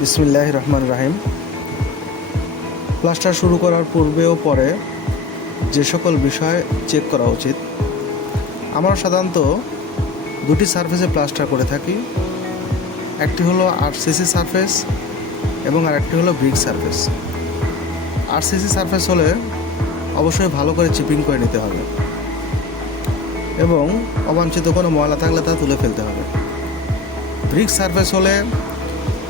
বিসমিল্লাহির রহমানির রহিম। প্লাস্টার শুরু করার পূর্বে ও পরে যে সকল বিষয় চেক করা উচিত, আমরা সাধারণত দুটি সারফেসে প্লাস্টার করে থাকি। একটি হলো আরসিসি সারফেস এবং আরেকটি হলো ব্রিক সারফেস। আরসিসি সারফেস হলে অবশ্যই ভালো করে চিপিং করে নিতে হবে এবং অবাঞ্ছিত কোনো ময়লা থাকলে তা তুলে ফেলতে হবে। ব্রিক সারফেস হলে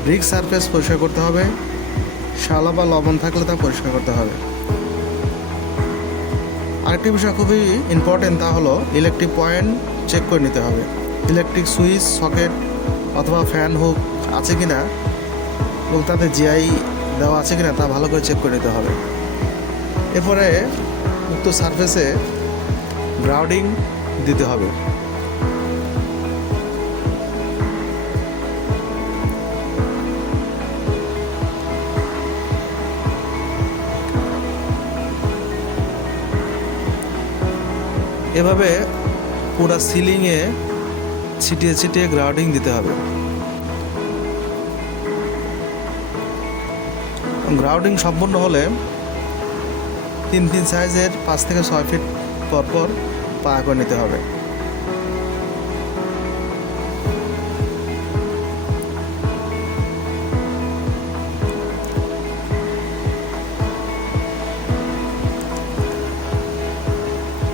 ব্রিক সারফেস পরিষ্কার করতে হবে, শালা বা লবণ থাকলে তা পরিষ্কার করতে হবে। আরেকটি বিষয় খুবই ইম্পর্টেন্ট, তা হলো ইলেকট্রিক পয়েন্ট চেক করে নিতে হবে। ইলেকট্রিক সুইচ, সকেট অথবা ফ্যান হুক আছে কি না এবং তাতে জিআই দেওয়া আছে কি না তা ভালো করে চেক করে নিতে হবে। এরপরে উক্ত সারফেসে গ্রাউন্ডিং দিতে হবে। এভাবে পুরো সিলিংয়ে ছিটিয়ে ছিটিয়ে গ্রাউন্ডিং দিতে হবে। গ্রাউন্ডিং সম্পূর্ণ হলে 3 সাইজের 5 থেকে 6 ফিট পরপর পায়া করে নিতে হবে।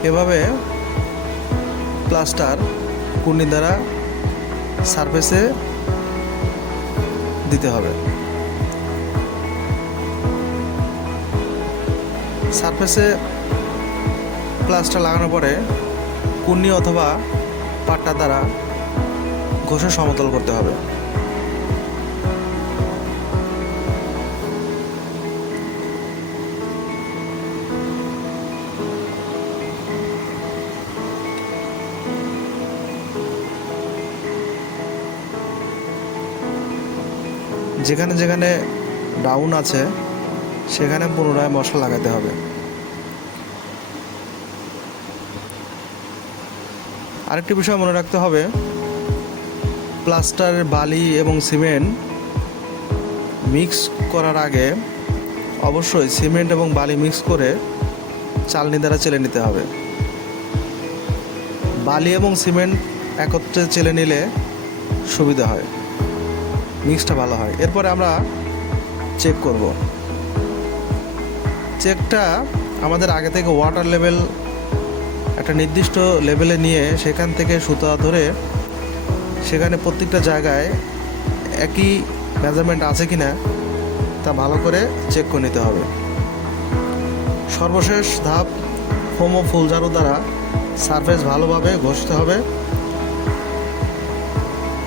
এভাবে প্লাস্টার কুর্নি দ্বারা সারফেসে দিতে হবে। সারফেসে প্লাস্টার লাগানোর পরে কুর্নি অথবা পাট্টা দ্বারা ঘষে সমতল করতে হবে। যেখানে যেখানে ডাউন আছে সেখানে পুনরায় মশলা লাগাতে হবে। আরেকটি বিষয় মনে রাখতে হবে, প্লাস্টারের বালি এবং সিমেন্ট মিক্স করার আগে অবশ্যই সিমেন্ট এবং বালি মিক্স করে চালনি দ্বারা চেলে নিতে হবে। বালি এবং সিমেন্ট একত্রে চেলে নিলে সুবিধা হয়, মিক্সটা ভালো হয়। এরপরে আমরা চেক করব। চেকটা আমাদের আগে থেকে ওয়াটার লেভেল একটা নির্দিষ্ট লেভেলে নিয়ে সেখান থেকে সুতা ধরে সেখানে প্রত্যেকটা জায়গায় একই মেজারমেন্ট আছে কি না তা ভালো করে চেক করে নিতে হবে। সর্বশেষ ধাপ, ফোম ও ফুল ঝাড়ু দ্বারা সারফেস ভালোভাবে ঘষতে হবে।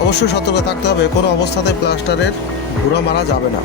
অবশ্যই সতর্ক থাকতে হবে, কোনো অবস্থাতে প্লাস্টারের গুঁড়া মারা যাবে না।